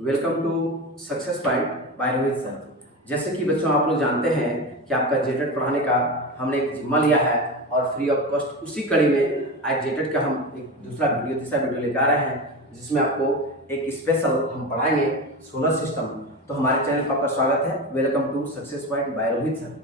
Welcome to success point by Rohit sir. जैसे कि बच्चों आप लोग जानते हैं कि आपका जेटेट पढ़ाने का हमने एक जिम्मा लिया है और फ्री ऑफ कॉस्ट उसी कड़ी में आज जेटेट का हम एक तीसरा वीडियो लेकर आ रहे हैं, जिसमें आपको एक स्पेशल हम पढ़ाएंगे सोलर सिस्टम। तो हमारे चैनल पर आपका स्वागत है। Welcome to success point by Rohit sir.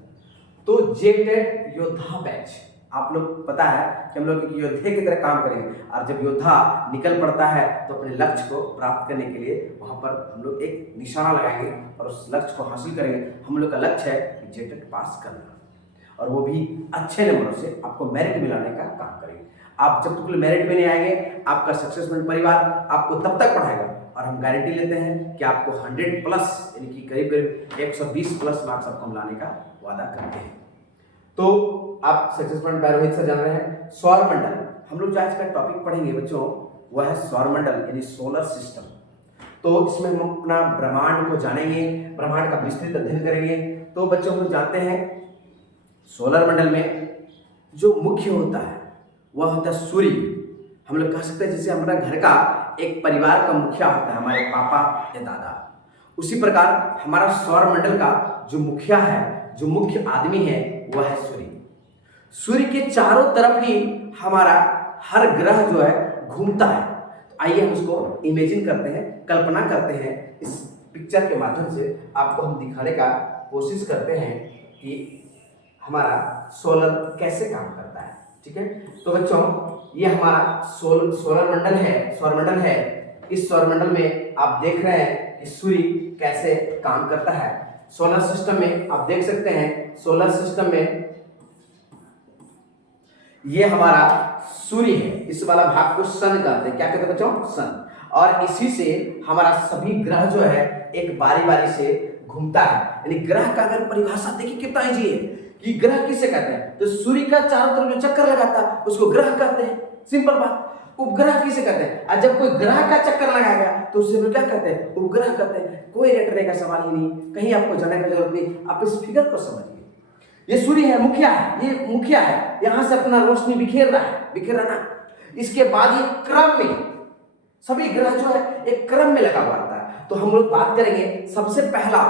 तो जेटेट योद्धा बैच, आप लोग पता है कि हम लोग एक योद्धे की तरह काम करेंगे, और जब योद्धा निकल पड़ता है तो अपने लक्ष्य को प्राप्त करने के लिए वहां पर हम लोग एक निशाना लगाएंगे और उस लक्ष्य को हासिल करेंगे। हम लोग का लक्ष्य है कि जेटेट पास करना, और वो भी अच्छे नंबरों से आपको मेरिट मिलाने का काम करेंगे। आप जब तक मेरिट में नहीं आएंगे, आपका सक्सेसफुल परिवार आपको तब तक पढ़ाएगा, और हम गारंटी लेते हैं कि आपको 100 प्लस यानी कि करीब करीब 120 प्लस मार्क्स आपको हम लाने का वादा करते हैं। तो आप सक्सेस पॉइंट बाय रोहित से जान रहे हैं सौर मंडल। हम लोग जो आज का टॉपिक पढ़ेंगे बच्चों वह है सौर मंडल यानी सोलर सिस्टम। तो इसमें हम अपना ब्रह्मांड को जानेंगे, ब्रह्मांड का विस्तृत अध्ययन करेंगे। तो बच्चों हम लोग जानते हैं सोलर मंडल में जो मुख्य होता है वह होता है सूर्य। हम लोग कह सकते हैं जैसे हमारा घर का एक परिवार का मुखिया होता है हमारे पापा या दादा, उसी प्रकार हमारा सौर मंडल का जो मुखिया है, जो मुख्य आदमी है वह है सूर्य। सूर्य के चारों तरफ ही हमारा हर ग्रह जो है घूमता है। तो आइए हम उसको इमेजिन करते हैं, कल्पना करते हैं। इस पिक्चर के माध्यम से आपको हम दिखाने का कोशिश करते हैं कि हमारा सोलर कैसे काम करता है। ठीक है, तो बच्चों ये हमारा सोलर मंडल है, सौर मंडल है। इस सौर मंडल में आप देख रहे हैं कि सूर्य कैसे काम करता है। सोलर सिस्टम में आप देख सकते हैं, सोलर सिस्टम में ये हमारा सूर्य है, इस वाला भाग को सन कहते हैं। क्या कहते हैं बच्चों? सन। और इसी से हमारा सभी ग्रह जो है एक बारी बारी से घूमता है। यानी ग्रह का अगर परिभाषा देखिए कितना इजी है कि ग्रह किसे कहते हैं, तो सूर्य का चारों तरफ जो चक्कर लगाता है उसको ग्रह कहते हैं। सिंपल बात। उपग्रह किसे कहते हैं? और जब कोई ग्रह का चक्कर लगाएगा तो उससे हम क्या कहते हैं? उपग्रह कहते हैं। कोई रटने का सवाल ही नहीं, कहीं आपको जाने की जरूरत नहीं। आप इस फिगर को समझिए। ये सूर्य है, मुखिया है, ये मुखिया है, यहां से अपना रोशनी बिखेर रहा है, बिखेर रहा ना। इसके बाद ये क्रम में सभी ग्रह जो है एक क्रम में लगा हुआ रहता है। तो हम लोग बात करेंगे सबसे पहला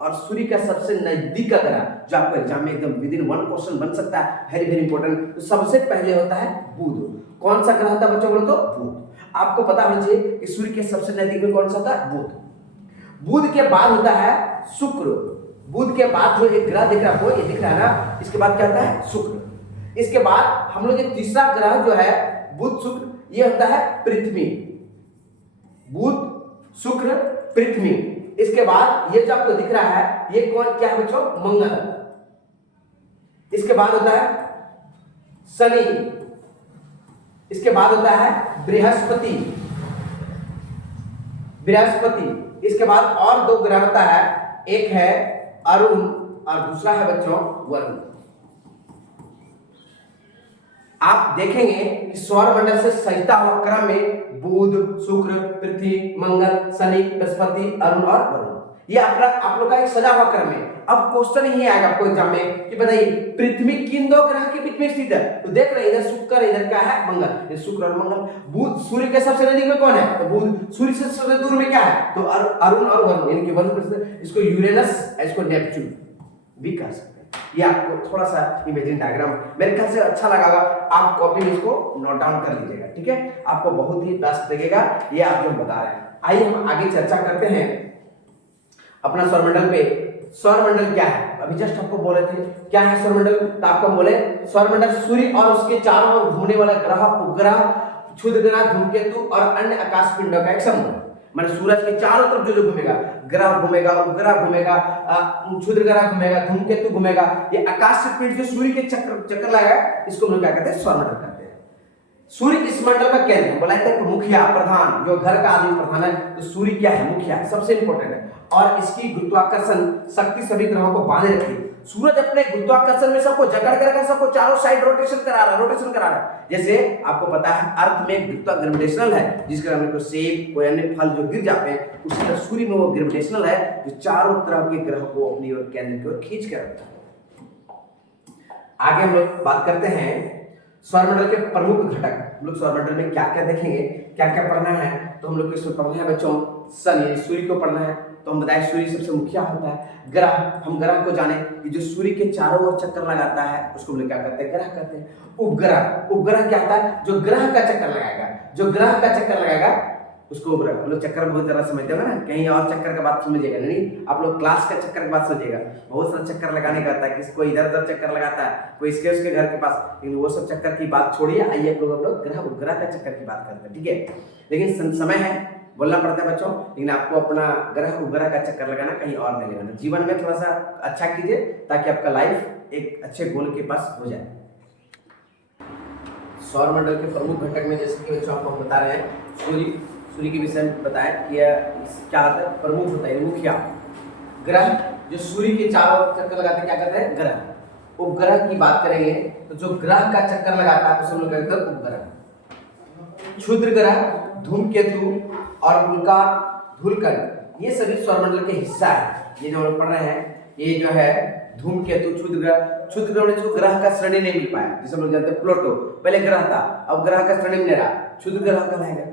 और सूर्य का सबसे नजदीक का ग्रह, जो आपको एग्जाम में एकदम विदिन 1 क्वेश्चन बन सकता है, वेरी वेरी इंपॉर्टेंट। तो सबसे पहले होता है बुध। कौन सा ग्रह था बच्चों? बोलो तो बुध। आपको पता होना चाहिए कि सूर्य के सबसे नजदीक में कौन सा था? बुध। बुध के बाद होता है शुक्र। बुध के बाद जो एक ग्रह दिख रहा है, ये दिख रहा है ना, इसके बाद क्या होता है? शुक्र। इसके बाद हम लोग ये तीसरा ग्रह जो है बुध शुक्र, ये होता है पृथ्वी। बुध शुक्र पृथ्वी। इसके बाद ये जो आपको दिख रहा है ये कौन क्या है बच्चों? मंगल। इसके बाद होता है शनि। इसके बाद होता है बृहस्पति। बृहस्पति। इसके बाद और दो ग्रह होता है, एक है अरुण और दूसरा है बच्चों वरुण। आप देखेंगे कि सौर मंडल से सजता हुआ क्रम में बुध शुक्र पृथ्वी मंगल शनि बृहस्पति अरुण और वरुण, ये आप लोग का एक सजा हुआ क्रम है। अब क्वेश्चन ही आएगा आपको एग्जाम में कि बताइए पृथ्वी किन दो ग्रह के बीच में स्थित है? तो देख रहे हैं इधर शुक्र, इधर क्या है? मंगल। ये शुक्र और मंगल। बुध सूर्य के सबसे नजदीक में कौन है? तो बुध। सूर्य से सबसे दूर में क्या है? तो अरुण और वरुण, यानी कि वरुण, इसको यूरेनस, इसको नेपच्यून भी कह सकते हैं। ये आपको थोड़ा सा इमेजिन डायग्राम मेरे ख्याल से अच्छा लगा, आप कॉपी में इसको नोट डाउन कर लीजिएगा। ठीक है, आपको बहुत ही बेस्ट लगेगा ये आप जो बता रहे हैं। आइए हम आगे चर्चा करते हैं अपना सौरमंडल पे। सौरमंडल क्या है? अभी जस्ट आपको बोले थे क्या है सौरमंडल, तो आपको बोले सौरमंडल सूर्य और उसके चारों ओर घूमने वाला ग्रह, उपग्रह, क्षुद्र ग्रह, धूमकेतु और अन्य आकाश पिंडों का एक समूह। माने सूरज के चारों तरफ जो घूमेगा, ग्रह घूमेगा, उपग्रह घूमेगा, क्षुद्र ग्रह घूमेगा, धूमकेतु घूमेगा, ये आकाश पिंड जो सूर्य के चक्कर लगाएगा, इसको हम लोग क्या कहते हैं? सौरमंडल कहते हैं। सूर्य इस मंडल का केंद्र है। बोला था मुखिया, प्रधान, जो घर का आदमी प्रधान है, तो सूर्य क्या है? मुखिया है, सबसे इंपॉर्टेंट है। और इसकी गुरुत्वाकर्षण शक्ति सभी ग्रहों को बांधे रखी। सूरज अपने गुरुत्वाकर्षण में सबको जकड़ करके सबको चारों साइड रोटेशन करा रहा है। जैसे आपको पता है अर्थ में ग्रेविटेशनल है, जिसके कारण को सेब कोई अन्य फल जो गिर जाते हैं, उसी तरह सूर्य में वो ग्रेविटेशनल है जो चारों तरफ के ग्रहों को अपनी ओर केंद्र की ओर खींच कर रखता है। आगे हम लोग बात करते हैं सौरमंडल के प्रमुख घटक। हम लोग सौरमंडल में क्या क्या देखेंगे, क्या क्या पढ़ना है, तो हम लोग को इसमें पढ़ना है बच्चों सन यानी सूर्य को पढ़ना है तो हम बताएं सूर्य सबसे मुखिया होता है। ग्रह, हम ग्रह को जाने कि जो सूर्य के चारों ओर चक्कर लगाता है उसको हम लोग क्या कहते हैं, ग्रह कहते हैं। उपग्रह, उपग्रह क्या होता है, जो ग्रह का चक्कर लगाएगा, जो ग्रह का चक्कर लगाएगा उसको उपग्रह। हम लोग चक्कर बहुत तरह समझते हो ना, कहीं और चक्कर का बात समझिएगा नहीं, आप लोग क्लास का चक्कर की बात समझिएगा। बहुत सारा चक्कर लगाने का आता है, किसी कोई इधर उधर चक्कर लगाता है, कोई इसके उसके घर के पास, लेकिन वो सब चक्कर की बात छोड़िए, आइए हम लोग ग्रह उपग्रह का चक्कर की बात करते हैं, ठीक है। लेकिन समय है, बोलना पड़ता है बच्चों, लेकिन आपको अपना ग्रह उपग्रह का चक्कर लगाना कहीं और नहीं लगाना। जीवन में थोड़ा सा अच्छा कीजिए ताकि आपका लाइफ एक अच्छे गोल के पास हो जाए। सौर मंडल के प्रमुख घटक में जैसे कि बच्चों आपको हम बता रहे हैं, सूर्य के विषय में बताएं कि क्या होता है, प्रमुख होता है, मुखिया। ग्रह जो सूर्य के चारों चक्कर लगाते हैं क्या कहते हैं, ग्रह। उपग्रह की बात करेंगे तो जो ग्रह का चक्कर लगाता है उसे हम लोग कहते हैं उपग्रह। क्षुद्र ग्रह, धूमकेतु और उल्का, धूलकण, ये सभी सौरमंडल के हिस्सा है। ये जो हम लोग पढ़ रहे हैं, ये जो है धूमकेतु, क्षुद्र ग्रह जो ग्रह का श्रेणी नहीं मिल पाया, जिसे हम लोग जानते हैं प्लूटो, पहले ग्रह था, अब ग्रह का श्रेणी में रहा, क्षुद्र ग्रह कहलाएगा।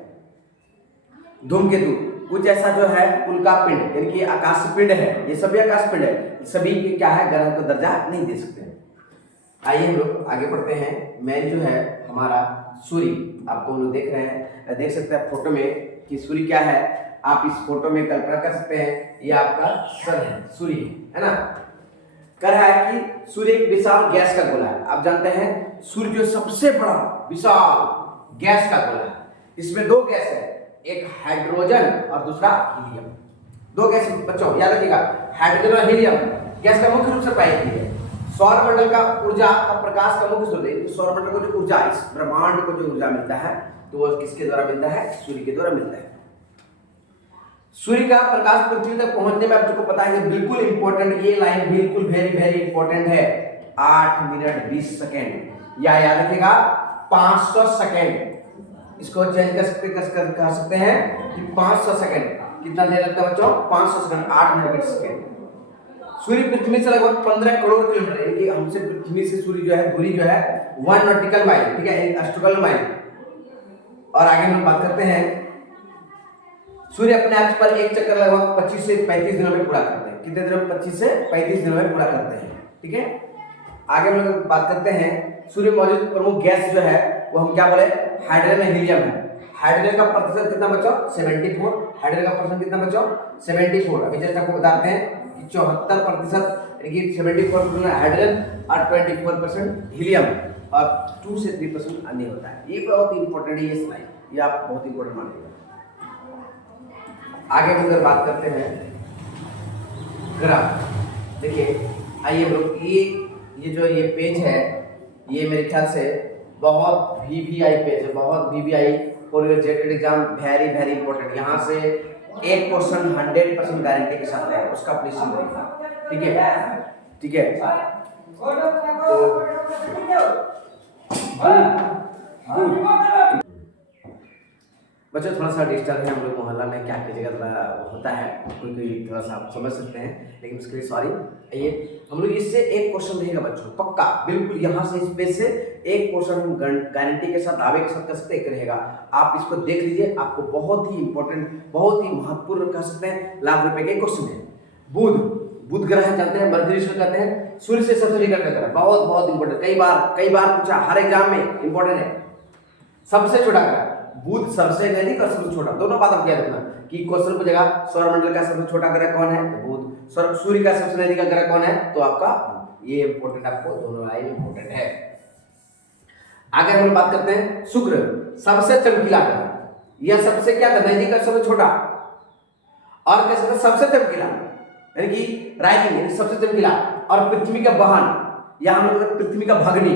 धूमकेतु कुछ ऐसा जो है उल्का पिंड यानी कि आकाश पिंड है, ये सभी आकाश पिंड है, सभी के क्या है, ग्रह को दर्जा नहीं दे सकते। आइए हम लोग आगे बढ़ते हैं। मेन जो है हमारा सूर्य, आपको हम लोग देख रहे हैं, देख सकते हैं फोटो में कि सूर्य क्या है। आप इस फोटो में कल्पना कर सकते हैं, ये आपका सन है, सूर्य है ना। कर रहा है कि सूर्य एक विशाल गैस का गोला है। आप जानते हैं सूर्य जो सबसे बड़ा विशाल गैस का गोला है, इसमें दो गैस है, एक हाइड्रोजन और दूसरा हीलियम। दो गैस बच्चों याद रखिएगा, हाइड्रोजन और हीलियम गैस का मुख्य रूप से पाई जाती है। सौर मंडल का ऊर्जा का प्रकाश का मुख्य स्रोत है। सौर मंडल को जो ऊर्जा, इस ब्रह्मांड को जो ऊर्जा मिलता है तो वो किसके द्वारा मिलता है, सूर्य के द्वारा मिलता है। सूर्य का प्रकाश पृथ्वी तक पहुंचने में आपको पता है बिल्कुल इंपॉर्टेंट, ये लाइन बिल्कुल वेरी वेरी इंपॉर्टेंट है, 8 मिनट 20 सेकेंड, या याद रखिएगा 500 सेकेंड। इसको चेंज कर सकते हैं कि 500 सेकेंड कितना देर लगता है बच्चों, 500 सेकेंड, 8 मिनट 20 सेकेंड। सूर्य पृथ्वी से लगभग 15 करोड़ किलोमीटर, यानी कि हमसे पृथ्वी से सूर्य जो है दूरी जो है 1 नॉटिकल माइल, ठीक है, एस्ट्रोनॉमिकल माइल। और आगे हम बात करते हैं, सूर्य अपने अक्ष पर एक चक्कर लगभग 25 से 35 दिनों में पूरा करते हैं। कितने दिनों में, 25 से 35 दिनों में पूरा करते हैं, ठीक है। आगे हम लोग बात करते हैं, सूर्य मौजूद प्रमुख गैस जो है वो हम क्या बोले, हाइड्रोजन और हीलियम है। हाइड्रोजन का प्रतिशत कितना बच्चों, 74। हाइड्रोजन का प्रतिशत कितना बच्चों, 74। अभी जैसे आपको बताते हैं कि 74% यानी कि 74% हाइड्रोजन और 24% हीलियम और 2 से 3% अन्य होता है। ये बहुत इंपॉर्टेंट है, ये स्लाइड, ये आप बहुत इंपॉर्टेंट मानिएगा। आगे हम अगर बात करते हैं ग्रह, देखिए आइए हम लोग ये जो ये पेज है, ये मेरे ख्याल से बहुत VVI पेज है, बहुत VVI फॉर योर जेटेड एग्जाम, वेरी वेरी इंपॉर्टेंट। यहाँ से एक क्वेश्चन 100% गारंटी के साथ है, उसका प्लीज सुनिए, ठीक है, ठीक है। बच्चों थोड़ा सा डिस्टर्ब है, हम लोग मोहल्ला में क्या कीजिएगा, थोड़ा होता है, कोई थोड़ा सा आप समझ सकते हैं, लेकिन उसके लिए सॉरी। ये हम लोग इससे एक क्वेश्चन रहेगा बच्चों, पक्का बिल्कुल, यहाँ से इस पेज से एक क्वेश्चन हम गारंटी के साथ, दावे के साथ कर सकते हैं, एक रहेगा। आप इसको देख लीजिए, आपको बहुत ही इंपॉर्टेंट, बहुत ही महत्वपूर्ण कह सकते हैं, लाख रुपए के क्वेश्चन है। बुध ग्रह जानते हैं, मर्करी कहते हैं, सूर्य से सबसे निकट ग्रह, बहुत बहुत इंपॉर्टेंट, कई बार पूछा, हर एग्जाम में इंपॉर्टेंट है। सबसे छोटा ग्रह बुध, सबसे नजदीक और सबसे छोटा, दोनों बात आप याद रखना कि क्वेश्चन पूछेगा सौरमंडल का सबसे छोटा ग्रह कौन है, तो बुध। सूर्य का सबसे नजदीक ग्रह कौन है, तो आपका, ये इंपॉर्टेंट, आपको दोनों लाइन इंपॉर्टेंट है। आगे हम बात करते हैं शुक्र, सबसे चमकीला ग्रह, यह सबसे क्या था, नजदीक और सबसे छोटा, और कैसे सबसे चमकीला यानी कि राइजिंग यानी सबसे चमकीला, और पृथ्वी का बहन या हम लोग पृथ्वी का भगनी,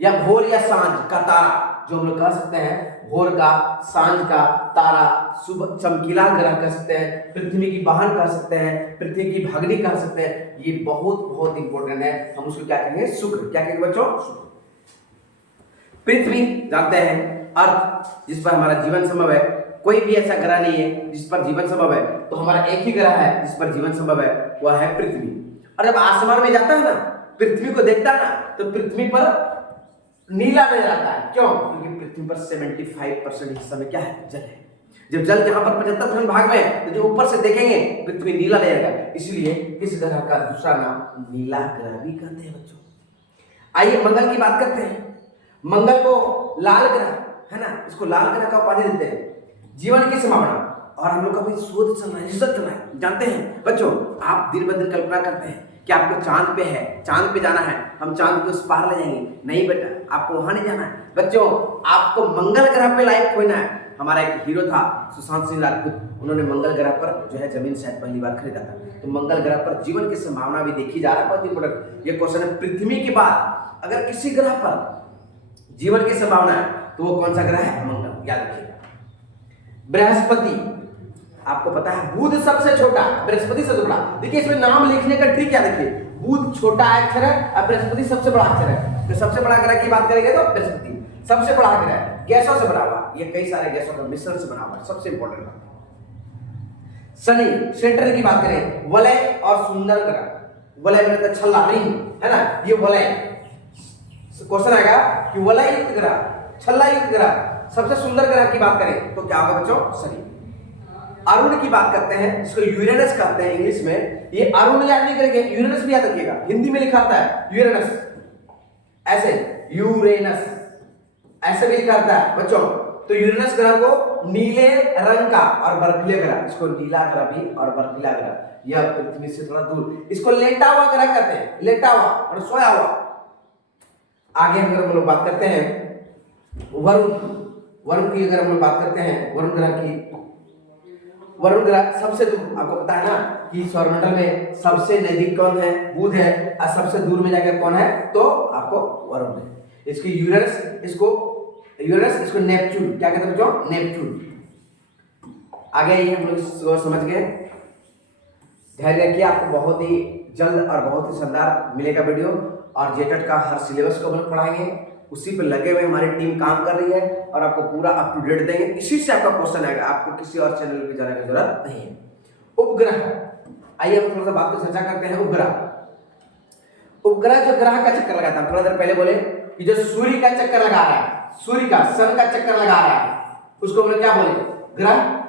या भोर या सांझ का तारा, जो हम लोग कह सकते हैं भोर का, सांझ का तारा, सुबह चमकीला ग्रह कह सकते हैं, पृथ्वी की बहन कह सकते हैं, पृथ्वी की भगनी कह सकते हैं। ये बहुत बहुत इंपॉर्टेंट है, हम उसको क्या कहेंगे, शुक्र। क्या कहेंगे बच्चों, शुक्र। पृथ्वी जानते हैं अर्थ, जिस पर हमारा जीवन संभव है, कोई भी ऐसा ग्रह नहीं है जिस पर जीवन संभव है, तो हमारा एक ही ग्रह है जिस पर जीवन संभव है, वह है पृथ्वी। और जब आसमान में जाता है ना, पृथ्वी को देखता है ना, तो पृथ्वी पर नीला नजर आता है, क्यों, क्योंकि पृथ्वी पर 75% हिस्सा में क्या है, जल है। जब जल जहां पर 75 भाग में है, तो जो ऊपर से देखेंगे पृथ्वी नीला रहेगा, इसलिए इस ग्रह का दूसरा नाम नीला ग्रह भी कहते हैं बच्चों। आइए मंगल की बात करते हैं। मंगल को लाल ग्रह है ना, इसको लाल ग्रह का उपाधि देते हैं। जीवन की संभावना, और हम लोग का भी शोध चल रहा है, रिसर्च चल रहा है, जानते हैं बच्चों। आप दिन ब दिन कल्पना करते हैं कि आपको चांद पे है, चांद पे जाना है, हम चांद को उस पार ले जाएंगे। नहीं बेटा, आपको वहां नहीं जाना है बच्चों, आपको मंगल ग्रह पे लाइफ खोना है। हमारा एक हीरो था सुशांत सिंह राजपूत, उन्होंने मंगल ग्रह पर जो है जमीन शायद पहली बार खरीदा था। तो मंगल ग्रह पर जीवन की संभावना भी देखी जा रहा है, बहुत इंपोर्टेंट ये क्वेश्चन है। पृथ्वी के बाद अगर किसी ग्रह पर जीवन की संभावना है तो वो कौन सा ग्रह है? मंगल, याद रखिएगा। बृहस्पति, आपको पता है बुध सबसे छोटा, बृहस्पति सबसे बड़ा। देखिए इसमें नाम लिखने का ट्रिक क्या, देखिए बुध छोटा अक्षर है और बृहस्पति सबसे बड़ा अक्षर है। तो सबसे बड़ा ग्रह की बात करेंगे तो बृहस्पति सबसे बड़ा ग्रह है, गैसों से बना हुआ, ये कई सारे गैसों का मिश्रण से बना हुआ है, सबसे इंपॉर्टेंट बात। शनि, सेंटर की बात करें, वलय और सुंदर ग्रह। वलय मतलब छल्ला, रिंग है ना, ये वलय। क्वेश्चन आएगा कि वलय युक्त ग्रह, छल्ला युक्त ग्रह, सबसे सुंदर ग्रह की बात करें तो क्या होगा बच्चों? शनि। अरुण की बात करते हैं, इसको यूरेनस कहते हैं इंग्लिश में। ये अरुण याद नहीं करेंगे, यूरेनस भी याद रखिएगा, हिंदी में लिखा आता है यूरेनस, ऐसे यूरेनस ऐसे भी लिखा आता है बच्चों। तो यूरेनस ग्रह को नीले रंग का और बर्फीले ग्रह, इसको नीला ग्रह भी और बर्फीला ग्रह, यह पृथ्वी से थोड़ा दूर, इसको लेटा हुआ ग्रह कहते हैं, लेटा हुआ और सोया हुआ। आगे अगर हम लोग बात करते हैं वरुण, वरुण की अगर हम लोग बात करते हैं वरुण ग्रह की, वरुण ग्रह सबसे दूर, आपको पता है ना कि सौरमंडल में सबसे नजदीक कौन है? बुध है, और सबसे दूर में जाकर कौन है? तो आपको वरुण है। इसकी यूरेनस, इसको नेपच्यून क्या कहते हैं बच्चों? नेपच्यून। आगे ये हम लोग समझ गए, ध्यान रखिए, आपको बहुत ही जल्द और बहुत ही शानदार मिलेगा वीडियो। और जेटेट का हर सिलेबस को हम लोग पढ़ाएंगे, उसी पर लगे हुए हमारी टीम काम कर रही है और आपको पूरा अप टू डेट देंगे। इसी से आपका क्वेश्चन आएगा, आपको किसी और चैनल पे जाने की जरूरत नहीं है। उपग्रह, आइए हम थोड़ा सा बात को चर्चा करते हैं। उपग्रह, उपग्रह जो ग्रह का चक्कर लगाता है, थोड़ा देर पहले बोले कि जो सूर्य का चक्कर लगा रहा है, सूर्य का, सन का चक्कर लगा रहा है, उसको बोले क्या बोले? ग्रह।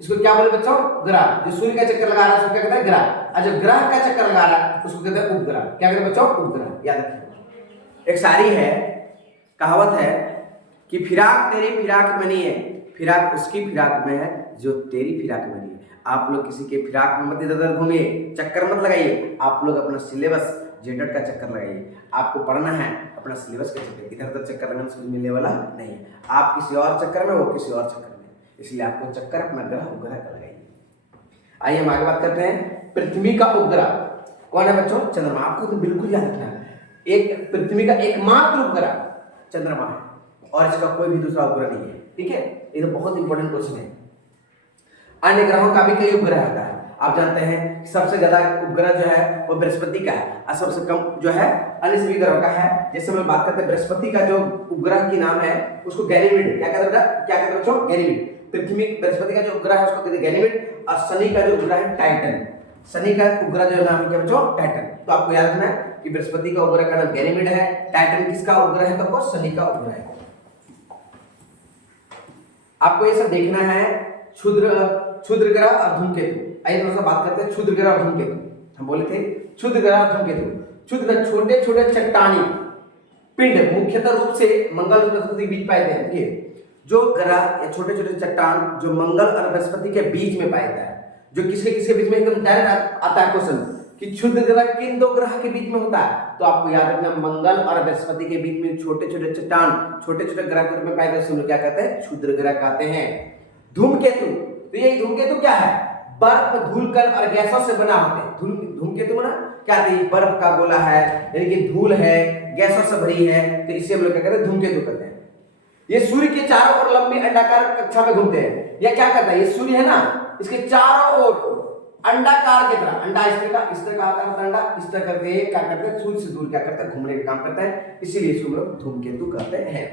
इसको क्या बोले बच्चों? ग्रह। जो सूर्य का चक्कर लगा रहा है उसको क्या कहते हैं? ग्रह। और जो ग्रह का चक्कर लगा रहा है उसको कहते हैं उपग्रह। क्या कहते हैं बच्चों? उपग्रह। याद रखिए, एक शायरी है, कहावत है कि फिराक तेरी फिराक में नहीं है, फिराक उसकी फिराक में है जो तेरी फिराक में नहीं है। आप लोग किसी के फिराक में मत इधर घूमिए, चक्कर मत लगाइए। आप लोग अपना सिलेबस जेटेट का चक्कर लगाइए। आपको पढ़ना है अपना सिलेबस का चक्कर, इधर उधर चक्कर लगाने से मिलने वाला नहीं है। आप किसी और चक्कर में, वो किसी और चक्कर में, इसलिए आपको चक्कर अपना ग्रह उपग्रह का लगाइए। आइए हम आगे बात करते हैं। पृथ्वी का उपग्रह कौन है बच्चों? चंद्रमा। आपको तो बिल्कुल याद रखना है, एक पृथ्वी का एकमात्र उपग्रह चंद्रमा है और इसका कोई भी दूसरा उपग्रह नहीं है। ठीक है, ये तो बहुत इंपॉर्टेंट क्वेश्चन है। अन्य ग्रहों का भी कई उपग्रह होता है। आप जानते हैं सबसे ज्यादा उपग्रह जो है वो बृहस्पति का है और सबसे कम जो है अन्य सभी ग्रहों का है। जैसे हम बात करते हैं बृहस्पति का जो उपग्रह की नाम है उसको गैनीमेड, क्या कहते हैं? क्या कहते हैं बच्चों? गैनीमेड। पृथ्वी बृहस्पति का जो उपग्रह है उसको कहते हैं गैनीमेड, और शनि का जो उपग्रह है टाइटन। शनि का उपग्रह जो नाम है बच्चों? टाइटन। तो आपको याद रखना है कि बृहस्पति का उपग्रह का नाम गैनीमेड है, टाइटन किसका उपग्रह है? तो शनि का उपग्रह है। आपको ये सब देखना है, क्षुद्र ग्रह और धूमकेतु। आइए थोड़ा सा बात करते हैं क्षुद्र ग्रह और धूमकेतु। हम बोले थे क्षुद्र ग्रह और धूमकेतु। क्षुद्र छोटे छोटे चट्टानी पिंड मुख्यतः रूप से मंगल और बृहस्पति के बीच पाए जाते हैं। जो ग्रह या छोटे छोटे चट्टान जो मंगल और बृहस्पति के बीच में पाया जाता है, जो किसके बीच में, एकदम डायरेक्ट आता है क्वेश्चन कि क्षुद्र ग्रह किन दो ग्रह के बीच में होता है? तो आपको याद रखना मंगल और बृहस्पति के बीच में छोटे छोटे चट्टान, छोटे छोटे ग्रह के रूप में पाए जाते हैं, क्या कहते हैं? क्षुद्र ग्रह कहते हैं। धूमकेतु, तो ये धूमकेतु क्या है? बर्फ, धूलकण और गैसों से बना होते हैं। धूमकेतु ना क्या है? बर्फ का गोला है, यानी कि धूल है, गैसों से भरी है, तो इसे हम लोग क्या कहते हैं? धूमकेतु कहते हैं। ये सूर्य के चारों ओर लंबी अंडाकार कक्षा में घूमते हैं। यह क्या करता है? ये सूर्य है ना, इसके चारों ओर अंडाकार की तरह, अंडा इस तरह का आकार होता है, अंडा इस तरह करके क्या करते हैं? सूर्य से दूर क्या करते हैं? घूमने का काम करता है, इसीलिए इसको हम लोग धूमकेतु कहते हैं।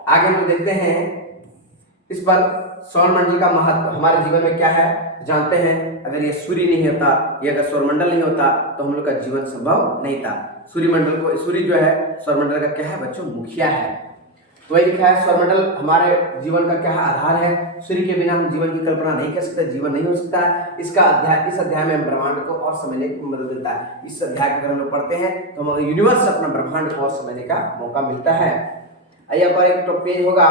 आगे हम लोग देखते हैं इस पर सौरमंडल का महत्व हमारे जीवन में क्या है, जानते हैं। अगर ये सूर्य नहीं होता, ये अगर सौरमंडल नहीं होता तो हम लोग का जीवन संभव नहीं था। सूर्य जो है सौरमंडल का क्या है बच्चों? मुखिया है। तो वही लिखा है, सौरमंडल हमारे जीवन का क्या आधार है, सूर्य के बिना हम जीवन की कल्पना नहीं कर सकते, जीवन नहीं हो सकता है। इस अध्याय में हम ब्रह्मांड को और समझने की मदद मिलता है। इस अध्याय को अगर हम लोग पढ़ते हैं तो हमें यूनिवर्स अपना ब्रह्मांड को और समझने का मौका मिलता है। आइए पर एक तो पेज होगा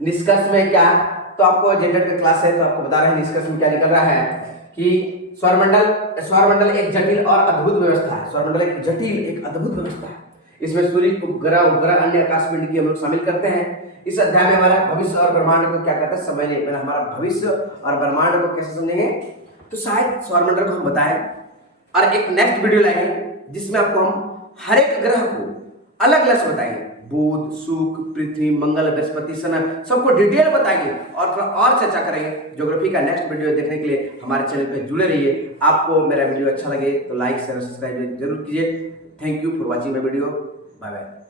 निष्कर्ष में क्या, तो आपको जेनेट का क्लास है तो आपको बता रहे हैं निष्कर्ष में क्या निकल रहा है कि सौरमंडल एक जटिल और अद्भुत व्यवस्था है। सौरमंडल एक जटिल एक अद्भुत व्यवस्था है। इसमें सूर्य, उपग्रह अन्य आकाशपिंड की हम लोग शामिल करते हैं। इस अध्याय में हमारा भविष्य और ब्रह्मांड को क्या कहते हैं समझने, पहले हमारा भविष्य और ब्रह्मांड को कैसे समझेंगे, तो शायद सौरमंडल को हम बताएं और एक नेक्स्ट वीडियो लाएंगे जिसमें आपको हम हर एक ग्रह को अलग अलग से बताएंगे, बुध, शुक्र, पृथ्वी, मंगल, बृहस्पति, शनि, सबको डिटेल बताएंगे और थोड़ा और चर्चा करेंगे। ज्योग्राफी का नेक्स्ट वीडियो देखने के लिए हमारे चैनल पे जुड़े रहिए। आपको मेरा वीडियो अच्छा लगे तो लाइक शेयर सब्सक्राइब जरूर कीजिए। Thank you for watching my video. Bye bye.